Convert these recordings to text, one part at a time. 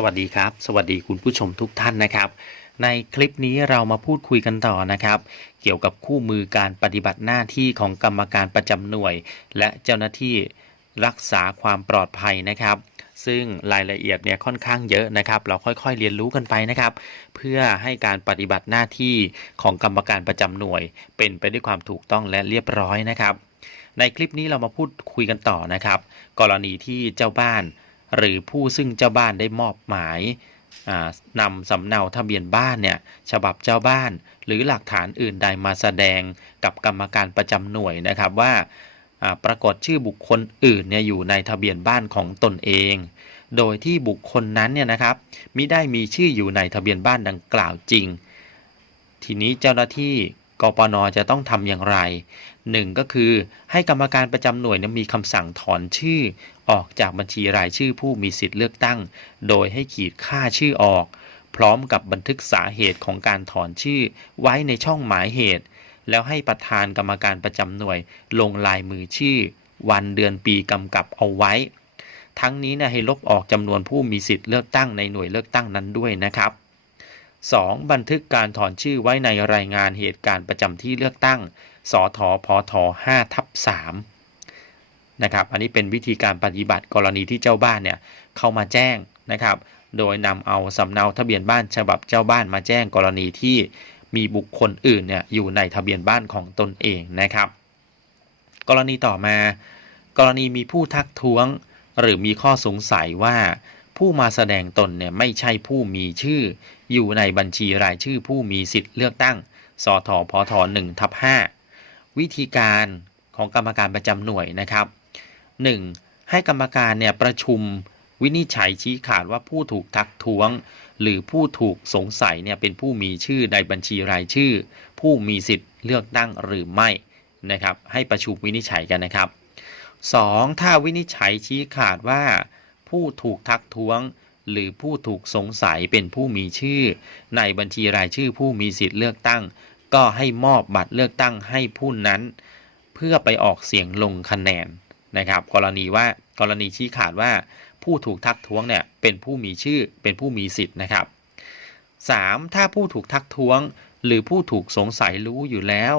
สวัสดีครับ สวัสดีคุณผู้ชมทุกท่านนะครับ ในคลิปนี้เรามาพูดคุยกันต่อนะครับ เกี่ยวกับคู่มือการปฏิบัติหน้าที่ของกรรมการประจำหน่วย และเจ้าหน้าที่รักษาความปลอดภัยนะครับ ซึ่งรายละเอียดเนี่ยค่อนข้างเยอะนะครับ เราค่อยๆเรียนรู้กันไปนะครับ เพื่อให้การปฏิบัติหน้าที่ของกรรมการประจำหน่วย เป็นไปด้วยความถูกต้องและเรียบร้อยนะครับ ในคลิปนี้เรามาพูดคุยกันต่อนะครับ กรณีที่เจ้าบ้าน หรือผู้ซึ่งเจ้าบ้านได้มอบหมายนำสำเนาทะเบียนบ้านเนี่ยฉบับเจ้าบ้าน หรือหลักฐานอื่นใดมาแสดงกับกรรมการประจำหน่วยนะครับว่าปรากฏชื่อบุคคลอื่นเนี่ยอยู่ในทะเบียนบ้านของตนเอง โดยที่บุคคลนั้นเนี่ยนะครับมิได้มีชื่ออยู่ในทะเบียนบ้านดังกล่าวจริง ทีนี้เจ้าหน้าที่กปนจะต้องทำอย่างไร หนึ่งก็คือ ให้กรรมการประจำหน่วยมีคำสั่งถอนชื่อ ออกจากบัญชีรายชื่อผู้มีสิทธิ์เลือกตั้ง โดยให้ขีดค่าชื่อออก พร้อมกับบันทึกสาเหตุของการถอนชื่อ ไว้ในช่องหมายเหตุ แล้วให้ประธานกรรมการประจำหน่วย ลงลายมือชื่อ วันเดือนปีกำกับเอาไว้ ทั้งนี้นะให้ลบออกจำนวนผู้มีสิทธิ์เลือกตั้งในหน่วยเลือกตั้งนั้นด้วยนะครับ 2. บันทึกการถอนชื่อไว้ในรายงานเหตุการณ์ประจำที่เลือกตั้งสทพท5ทับ3นะครับ อันนี้เป็นวิธีการปฏิบัติกรณีที่เจ้าบ้านเนี่ยเข้ามาแจ้งนะครับ โดยนำเอาสำเนาทะเบียนบ้านฉบับเจ้าบ้านมาแจ้งกรณีที่มีบุคคลอื่นเนี่ยอยู่ในทะเบียนบ้านของตนเองนะครับ กรณีต่อมา กรณีมีผู้ทักท้วง หรือมีข้อสงสัยว่าผู้มาแสดงตนเนี่ยไม่ใช่ผู้มีชื่อ อยู่ในบัญชีรายชื่อผู้มีสิทธิ์เลือกตั้ง สทพท1ทับ5 วิธีการของกรรมการประจำหน่วยนะครับ 1. ให้กรรมการเนี่ยประชุมวินิจฉัยชี้ขาดว่าผู้ถูกทักท้วง หรือผู้ถูกสงสัยเนี่ยเป็นผู้มีชื่อในบัญชีรายชื่อ ผู้มีสิทธิ์เลือกตั้งหรือไม่นะครับ ให้ประชุมวินิจฉัยกันนะครับ 2. ถ้าวินิจฉัยชี้ขาดว่า ผู้ถูกทักท้วง หรือผู้ถูกสงสัยเป็นผู้มีชื่อ ในบัญชีรายชื่อผู้มีสิทธิ์เลือกตั้ง ก็ให้มอบบัตรเลือกตั้งให้ผู้นั้น เพื่อไปออกเสียงลงคะแนนนะครับ กรณีว่ากรณีชี้ขาดว่าผู้ถูกทักท้วงเนี่ยเป็นผู้มีชื่อเป็นผู้มีสิทธิ์นะครับ 3. ถ้าผู้ถูกทักท้วง หรือผู้ถูกสงสัยรู้อยู่แล้ว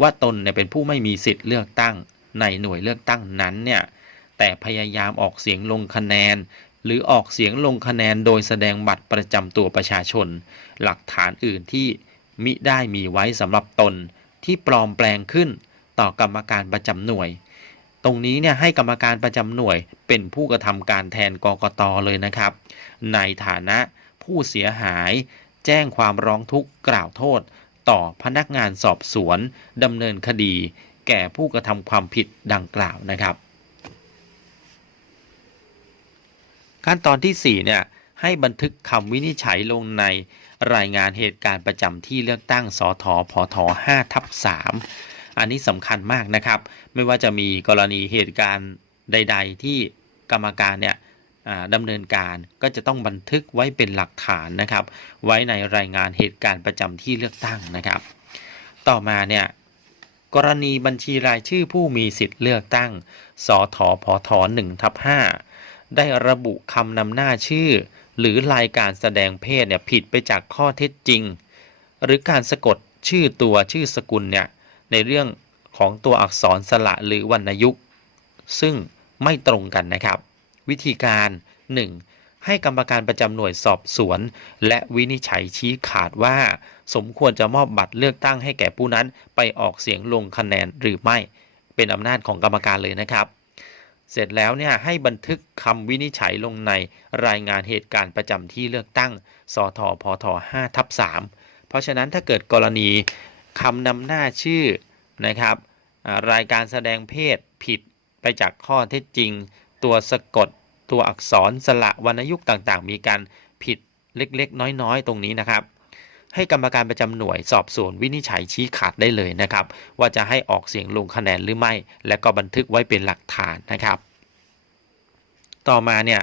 ว่าตนเนี่ยเป็นผู้ไม่มีสิทธิ์เลือกตั้ง ในหน่วยเลือกตั้งนั้นเนี่ยแต่พยายามออกเสียงลงคะแนน หรือออกเสียงลงคะแนนโดยแสดงบัตรประจำตัวประชาชน หลักฐานอื่นที่ มิได้มีไว้สำหรับตนที่ปลอมแปลงขึ้นต่อกรรมการประจำหน่วย ตรงนี้เนี่ยให้กรรมการประจำหน่วยเป็นผู้กระทำการแทนกกตเลยนะครับ ในฐานะผู้เสียหายแจ้งความร้องทุกข์กล่าวโทษ ต่อพนักงานสอบสวนดำเนินคดี แก่ผู้กระทำความผิดดังกล่าวนะครับ ขั้นตอนที่4เนี่ย ให้บันทึกคำวินิจฉัยลงในรายงานเหตุการณ์ประจำที่เลือกตั้งสทพท5ทับ3อันนี้สำคัญมากนะครับ ไม่ว่าจะมีกรณีเหตุการณ์ใด ๆ ที่กรรมการเนี่ยดำเนินการก็จะต้องบันทึกไว้เป็นหลักฐานนะครับ ไว้ในรายงานเหตุการณ์ประจำที่เลือกตั้งนะครับ ต่อมาเนี่ยกรณีบัญชีรายชื่อผู้มีสิทธิ์เลือกตั้ง สทพท1ทับ5ได้ระบุคำนำหน้าชื่อ หรือรายการแสดงเพศเนี่ยผิดไปจากข้อเท็จจริง หรือการสะกดชื่อตัวชื่อสกุลเนี่ยในเรื่องของตัวอักษรสระหรือวรรณยุกต์ซึ่งไม่ตรงกันนะครับ วิธีการ 1. ให้กรรมการประจำหน่วยสอบสวน และวินิจฉัยชี้ขาดว่า สมควรจะมอบบัตรเลือกตั้งให้แก่ผู้นั้นไปออกเสียงลงคะแนนหรือไม่เป็นอำนาจของกรรมการเลยนะครับ เสร็จแล้วเนี่ยให้บันทึกคำวินิจฉัยลงในรายงานเหตุการณ์ประจำที่เลือกตั้ง สทพท5ทับ3เพราะฉะนั้นถ้าเกิดกรณีคำนำหน้าชื่อนะครับ รายการแสดงเพศผิดไปจากข้อเท็จจริง ตัวสะกด ตัวอักษรสระวรรณยุกต์ต่างๆ มีการผิดเล็กๆ น้อยๆ ตรงนี้นะครับ ให้กรรมการประจำหน่วยสอบสวนวินิจฉัยชี้ขาดได้เลยนะครับ ว่าจะให้ออกเสียงลงคะแนนหรือไม่ และก็บันทึกไว้เป็นหลักฐานนะครับ ต่อมาเนี่ย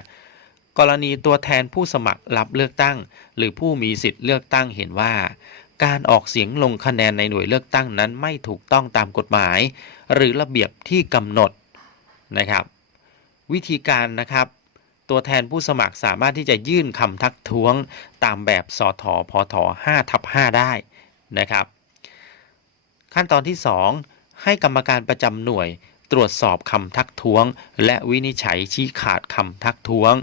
กรณีตัวแทนผู้สมัครรับเลือกตั้ง หรือผู้มีสิทธิ์เลือกตั้งเห็นว่า การออกเสียงลงคะแนนในหน่วยเลือกตั้งนั้นไม่ถูกต้องตามกฎหมาย หรือระเบียบที่กำหนดนะครับ วิธีการนะครับ ตัวแทนผู้สมัครสามารถที่จะยื่นคำทักท้วงตามแบบสทพท5ทับ5ได้นะครับ ขั้นตอนที่ 2 ให้กรรมการประจำหน่วยตรวจสอบคำทักท้วง และวินิจฉัยชี้ขาดคำทักท้วง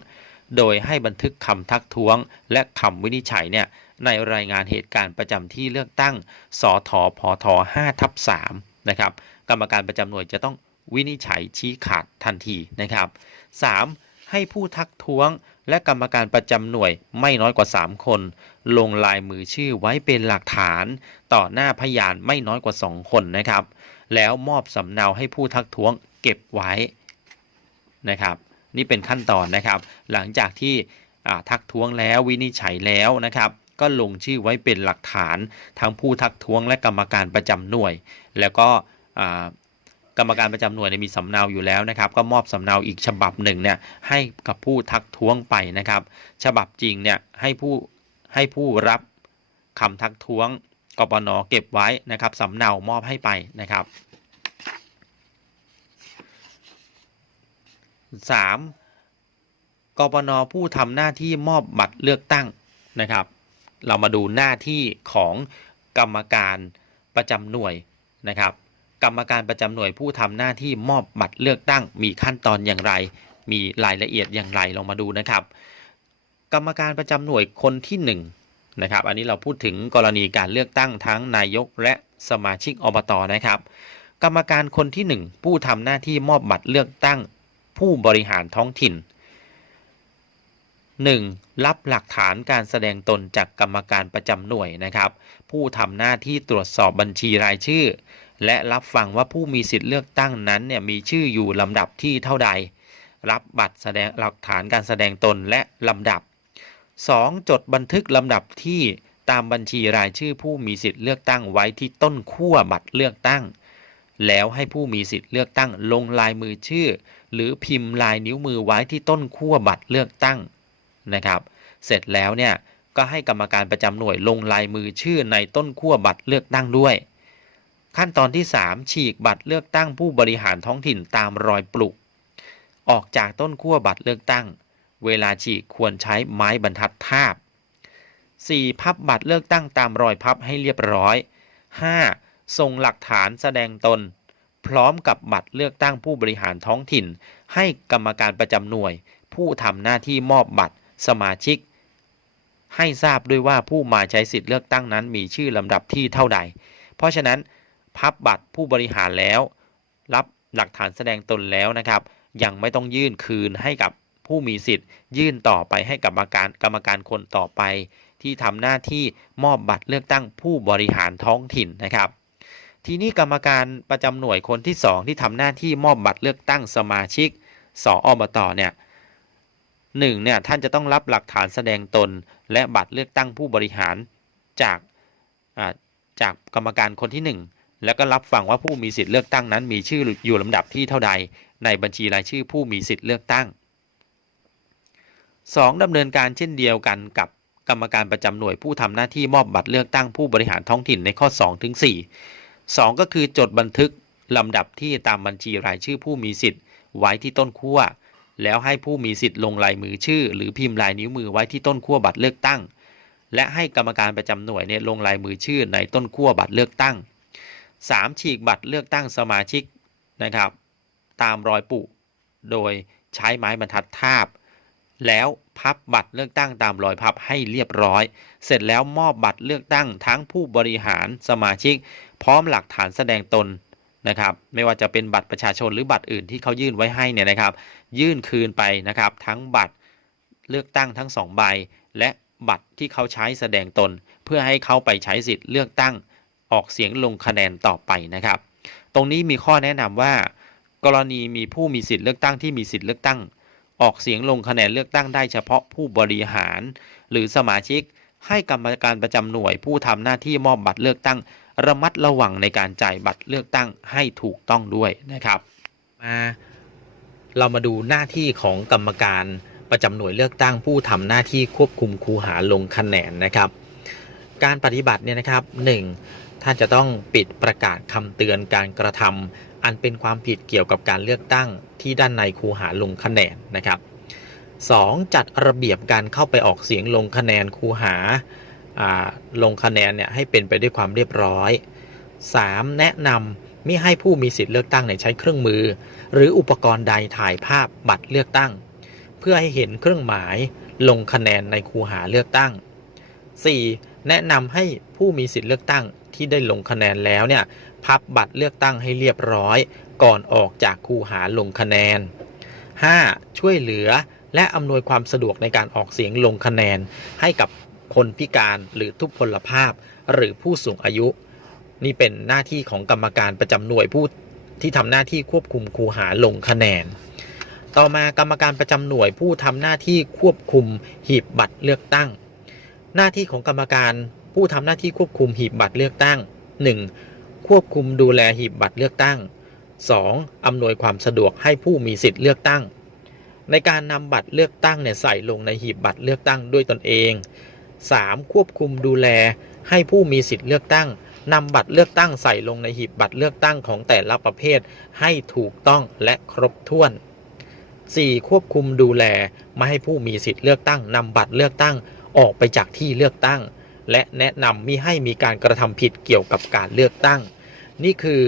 โดยให้บันทึกคำทักท้วง และคำวินิจฉัยเนี่ยในรายงานเหตุการณ์ประจำที่เลือกตั้ง สทพท5ทับ3นะครับ กรรมการประจำหน่วยจะต้องวินิจฉัยชี้ขาดทันทีนะครับ 3. ให้ผู้ทักท้วง และกรรมการประจำหน่วยไม่น้อยกว่า 3 คน ลงลายมือชื่อไว้เป็นหลักฐาน ต่อหน้าพยานไม่น้อยกว่า 2 คนนะครับ แล้วมอบสำเนาให้ผู้ทักท้วงเก็บไว้นะครับนี่เป็นขั้นตอนนะครับ หลังจากที่ทักท้วงแล้ววินิจฉัยแล้วนะครับ ก็ลงชื่อไว้เป็นหลักฐานทั้งผู้ทักท้วงและกรรมการประจำหน่วย แล้วก็ กรรมการประจำหน่วยมีสำเนาอยู่แล้วนะครับ ก็มอบสำเนาอีกฉบับหนึ่งเนี่ยให้กับผู้ทักท้วงไปนะครับ ฉบับจริงเนี่ยให้ผู้ให้ผู้รับคำทักท้วงกปนเก็บไว้นะครับสำเนามอบให้ไปนะครับ 3. กปนผู้ทำหน้าที่มอบบัตรเลือกตั้งนะครับ เรามาดูหน้าที่ของกรรมการประจำหน่วยนะครับ กรรมการประจำหน่วยผู้ทำหน้าที่มอบบัตรเลือกตั้ง มีขั้นตอนอย่างไร มีรายละเอียดอย่างไรลองมาดูนะครับ กรรมการประจำหน่วยคนที่1นงนะครับ อันนี้เราพูดถึงกรณีการเลือกตั้งทั้งนายกและสมาชิกอบตนะครับ กรรมการคนที่ 1 ผู้ทำหน้าที่มอบบัตรเลือกตั้ง ผู้บริหารท้องถิ่น 1. รับหลักฐานการแสดงตนจากกรรมการประจำหน่วยนะครับ ผู้ทำหน้าที่ตรวจสอบบัญชีรายชื่อ และรับฟังว่าผู้มีสิทธิ์เลือกตั้งนั้นเนี่ยมีชื่ออยู่ลำดับที่เท่าใด รับบัตรแสดงหลักฐานการแสดงตนและลำดับ 2. จดบันทึกลำดับที่ตามบัญชีรายชื่อผู้มีสิทธิ์เลือกตั้งไว้ที่ต้นขั้วบัตรเลือกตั้ง แล้วให้ผู้มีสิทธิ์เลือกตั้งลงลายมือชื่อ หรือพิมพ์ลายนิ้วมือไว้ที่ต้นขั้วบัตรเลือกตั้งนะครับ เสร็จแล้วเนี่ยก็ให้กรรมการประจำหน่วยลงลายมือชื่อในต้นขั้วบัตรเลือกตั้งด้วย ขั้นตอนที่ 3 ฉีกบัตรเลือกตั้งผู้บริหารท้องถิ่นตามรอยปลุก ออกจากต้นขั้วบัตรเลือกตั้ง เวลาฉีกควรใช้ไม้บรรทัดทาบ 4. พับบัตรเลือกตั้งตามรอยพับให้เรียบร้อย 5. ส่งหลักฐานแสดงตน พร้อมกับบัตรเลือกตั้งผู้บริหารท้องถิ่น ให้กรรมการประจำหน่วย ผู้ทำหน้าที่มอบบัตรสมาชิก ให้ทราบด้วยว่าผู้มาใช้สิทธิ์เลือกตั้งนั้นมีชื่อลำดับที่เท่าใด เพราะฉะนั้น พับบัตรผู้บริหารแล้ว รับหลักฐานแสดงตนแล้วนะครับ ยังไม่ต้องยื่นคืนให้กับผู้มีสิทธิ์ ยื่นต่อไปให้กรรมการกรรมการคนต่อไป ที่ทำหน้าที่มอบบัตรเลือกตั้งผู้บริหารท้องถิ่นนะครับ ทีนี้กรรมการประจำหน่วยคนที่ 2 ที่ทำหน้าที่มอบบัตรเลือกตั้งสมาชิกสออบตเนี่ยหนึ่งเนี่ยท่านจะต้องรับหลักฐานแสดงตน และบัตรเลือกตั้งผู้บริหารจากจากกรรมการคนที่ 1 แล้วก็รับฟังว่าผู้มีสิทธิ์เลือกตั้งนั้นมีชื่ออยู่ลำดับที่เท่าใด ในบัญชีรายชื่อผู้มีสิทธิ์เลือกตั้ง 2. ดำเนินการเช่นเดียวกันกับกรรมการประจำหน่วยผู้ทำหน้าที่มอบบัตรเลือกตั้งผู้บริหารท้องถิ่นในข้อ2ถึง4 2 ก็คือจดบันทึกลำดับที่ตามบัญชีรายชื่อผู้มีสิทธิ์ ไว้ที่ต้นขั้วแล้วให้ผู้มีสิทธิ์ลงลายมือชื่อ หรือพิมพ์ลายนิ้วมือไว้ที่ต้นขั้วบัตรเลือกตั้ง และให้กรรมการประจำหน่วยเนี่ยลงลายมือชื่อในต้นขั้วบัตรเลือกตั้ง 3. ฉีกบัตรเลือกตั้งสมาชิกนะครับ ตามรอยปุโดยใช้ไม้บรรทัดทาบ แล้วพับบัตรเลือกตั้งตามรอยพับให้เรียบร้อย เสร็จแล้วมอบบัตรเลือกตั้งทั้งผู้บริหารสมาชิก พร้อมหลักฐานแสดงตนนะครับไม่ว่าจะเป็นบัตรประชาชนหรือบัตรอื่นที่เขายื่นไว้ให้เนี่ยนะครับ ยื่นคืนไปนะครับ ทั้งบัตรเลือกตั้งทั้งสองใบ และบัตรที่เขาใช้แสดงตน เพื่อให้เขาไปใช้สิทธิ์เลือกตั้ง ออกเสียงลงคะแนนต่อไปนะครับ ตรงนี้มีข้อแนะนำว่า กรณีมีผู้มีสิทธิ์เลือกตั้งที่มีสิทธิ์เลือกตั้ง ออกเสียงลงคะแนนเลือกตั้งได้เฉพาะผู้บริหาร หรือสมาชิกให้กรรมการประจำหน่วยผู้ทำหน้าที่มอบบัตรเลือกตั้ง ระมัดระวังในการจ่ายบัตรเลือกตั้งให้ถูกต้องด้วยนะครับ มาเรามาดูหน้าที่ของกรรมการประจำหน่วยเลือกตั้งผู้ทำหน้าที่ควบคุมคูหาลงคะแนนนะครับ การปฏิบัติเนี่ยนะครับ 1. ท่านจะต้องปิดประกาศคำเตือนการกระทำอันเป็นความผิดเกี่ยวกับการเลือกตั้งที่ด้านในคูหาลงคะแนนนะครับ 2. จัดระเบียบการเข้าไปออกเสียงลงคะแนนคูหาลงคะแนนเนี่ยให้เป็นไปด้วยความเรียบร้อย 3. แนะนำมิให้ผู้มีสิทธิ์เลือกตั้งเนี่ยใช้เครื่องมือ หรืออุปกรณ์ใดถ่ายภาพบัตรเลือกตั้ง เพื่อให้เห็นเครื่องหมายลงคะแนนในคูหาเลือกตั้ง 4. แนะนำให้ผู้มีสิทธิ์เลือกตั้ง ที่ได้ลงคะแนนแล้วเนี่ยพับบัตรเลือกตั้งให้เรียบร้อย ก่อนออกจากคูหาลงคะแนน 5. ช่วยเหลือและอำนวยความสะดวกในการออกเสียงลงคะแนน ให้กับคนพิการหรือทุพพลภาพ หรือผู้สูงอายุ นี่เป็นหน้าที่ของกรรมการประจำหน่วยผู้ที่ทำหน้าที่ควบคุมคูหาลงคะแนน ต่อมากรรมการประจำหน่วยผู้ทำหน้าที่ควบคุมหีบบัตรเลือกตั้ง หน้าที่ของกรรมการ ผู้ทำหน้าที่ควบคุมหีบบัตรเลือกตั้ง 1. ควบคุมดูแลหีบบัตรเลือกตั้ง 2. อำนวยความสะดวกให้ผู้มีสิทธิ์เลือกตั้ง ในการนำบัตรเลือกตั้งเนี่ยใส่ลงในหีบบัตรเลือกตั้งด้วยตนเอง 3. ควบคุมดูแลให้ผู้มีสิทธิ์เลือกตั้งนำบัตรเลือกตั้งใส่ลงในหีบบัตรเลือกตั้งของแต่ละประเภท ให้ถูกต้องและครบถ้วน 4. ควบคุมดูแล ไม่ให้ผู้มีสิทธิ์เลือกตั้งนำบัตรเลือกตั้งออกไปจากที่เลือกตั้ง และแนะนำมิให้มีการกระทำผิดเกี่ยวกับการเลือกตั้ง นี่คือ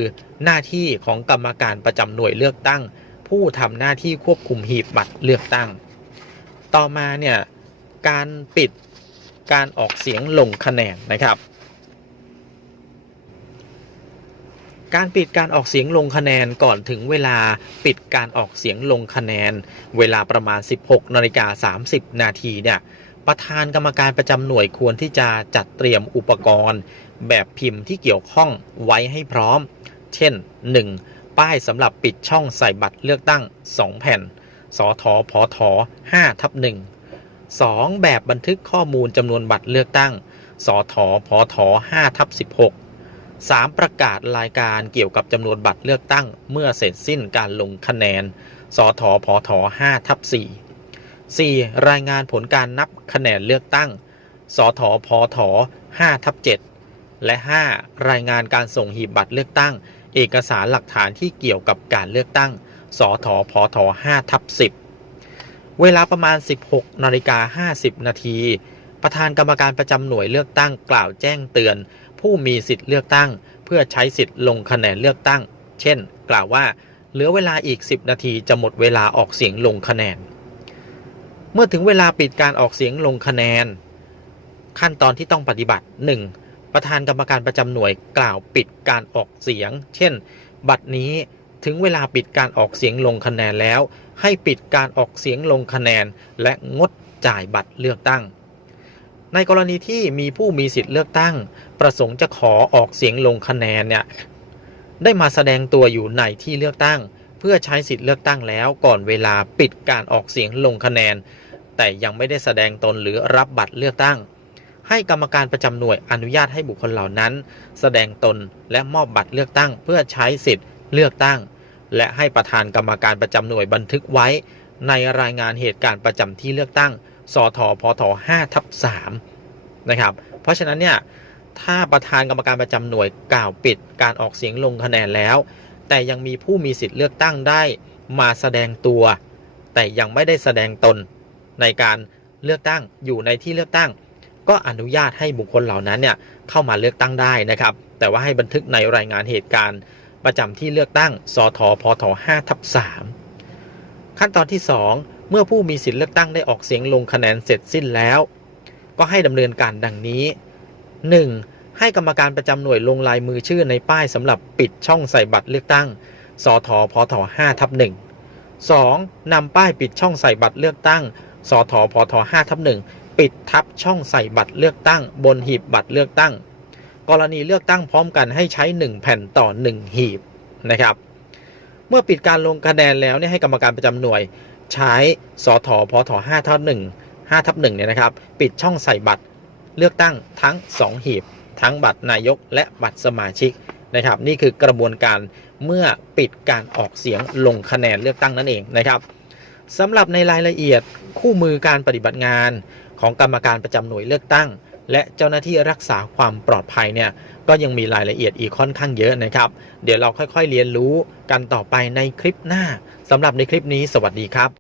หน้าที่ของกรรมการประจำหน่วยเลือกตั้ง ผู้ทำหน้าที่ควบคุมหีบบัตรเลือกตั้ง ต่อมาเนี่ยการปิดการออกเสียงลงคะแนนนะครับ การปิดการออกเสียงลงคะแนนก่อนถึงเวลาปิดการออกเสียงลงคะแนน เวลาประมาณ 16นาฬิกา30 นาทีเนี่ย ประธานกรรมการประจำหน่วยควรที่จะจัดเตรียมอุปกรณ์ แบบพิมพ์ที่เกี่ยวข้องไว้ให้พร้อม เช่น 1. ป้ายสำหรับปิดช่องใส่บัตรเลือกตั้ง 2 แผ่น สทพท5ทับ1 2. แบบบันทึกข้อมูลจำนวนบัตรเลือกตั้ง สทพท5ทับ16 3. ประกาศรายการเกี่ยวกับจำนวนบัตรเลือกตั้ง เมื่อเสร็จสิ้นการลงคะแนน สทพท5ทับ4 4. รายงานผลการนับคะแนนเลือกตั้งสทพท5ทับ7และ 5. รายงานการส่งหีบบัตรเลือกตั้ง เอกสารหลักฐานที่เกี่ยวกับการเลือกตั้งสทพท5ทับ10 เวลาประมาณ 16นาฬิกา50 นาที ประธานกรรมการประจำหน่วยเลือกตั้งกล่าวแจ้งเตือน ผู้มีสิทธิ์เลือกตั้ง เพื่อใช้สิทธิ์ลงคะแนนเลือกตั้ง เช่น กล่าวว่า เหลือเวลาอีก 10 นาทีจะหมดเวลาออกเสียงลงคะแนน เมื่อถึงเวลาปิดการออกเสียงลงคะแนน ขั้นตอนที่ต้องปฏิบัติ 1. ประธานกรรมการประจำหน่วยกล่าวปิดการออกเสียง เช่น บัดนี้ถึงเวลาปิดการออกเสียงลงคะแนนแล้ว ให้ปิดการออกเสียงลงคะแนน และงดจ่ายบัตรเลือกตั้ง ในกรณีที่มีผู้มีสิทธิ์เลือกตั้ง ประสงค์จะขอออกเสียงลงคะแนนเนี่ยได้มาแสดงตัวอยู่ในที่เลือกตั้ง เพื่อใช้สิทธิ์เลือกตั้งแล้วก่อนเวลาปิดการออกเสียงลงคะแนน แต่ยังไม่ได้แสดงตนหรือรับบัตรเลือกตั้ง ให้กรรมการประจำหน่วยอนุญาตให้บุคคลเหล่านั้น แสดงตนและมอบบัตรเลือกตั้ง เพื่อใช้สิทธิ์เลือกตั้ง และให้ประธานกรรมการประจำหน่วยบันทึกไว้ ในรายงานเหตุการณ์ประจำที่เลือกตั้ง สทพท5ทับ3นะครับ เพราะฉะนั้นเนี่ยถ้าประธานกรรมการประจำหน่วยกล่าวปิดการออกเสียงลงคะแนนแล้ว แต่ยังมีผู้มีสิทธิ์เลือกตั้งได้มาแสดงตัว แต่ยังไม่ได้แสดงตน ในการเลือกตั้งอยู่ในที่เลือกตั้ง ก็อนุญาตให้บุคคลเหล่านั้นเนี่ยเข้ามาเลือกตั้งได้นะครับ แต่ว่าให้บันทึกในรายงานเหตุการณ์ ประจำที่เลือกตั้งสทพท5ทับ3ขั้นตอนที่ 2 เมื่อผู้มีสิทธิ์เลือกตั้งได้ออกเสียงลงคะแนนเสร็จสิ้นแล้ว ก็ให้ดำเนินการดังนี้ 1. ให้กรรมการประจำหน่วยลงลายมือชื่อในป้ายสำหรับปิดช่องใส่บัตรเลือกตั้ง สทพท5ทับ1 2. นำป้ายปิดช่องใส่บัตรเลือกตั้ง สทพท5ทับ1 ปิดทับช่องใส่บัตรเลือกตั้ง บนหีบบัตรเลือกตั้ง กรณีเลือกตั้งพร้อมกันให้ใช้ 1 แผ่นต่อ 1 หีบนะครับ เมื่อปิดการลงคะแนนแล้วเนี่ยให้กรรมการประจำหน่วย ใช้สทพท5ทับ1 5ทับ1เนี่ยนะครับ ปิดช่องใส่บัตรเลือกตั้งทั้ง 2 หีบ ทั้งบัตรนายกและบัตรสมาชิกนะครับ นี่คือกระบวนการเมื่อปิดการออกเสียงลงคะแนนเลือกตั้งนั่นเองนะครับสำหรับในรายละเอียดคู่มือการปฏิบัติงานของกรรมการประจำหน่วยเลือกตั้ง และเจ้าหน้าที่รักษาความปลอดภัยเนี่ยก็ยังมีรายละเอียดอีกค่อนข้างเยอะนะครับ เดี๋ยวเราค่อยๆเรียนรู้กันต่อไปในคลิปหน้าสำหรับในคลิปนี้สวัสดีครับ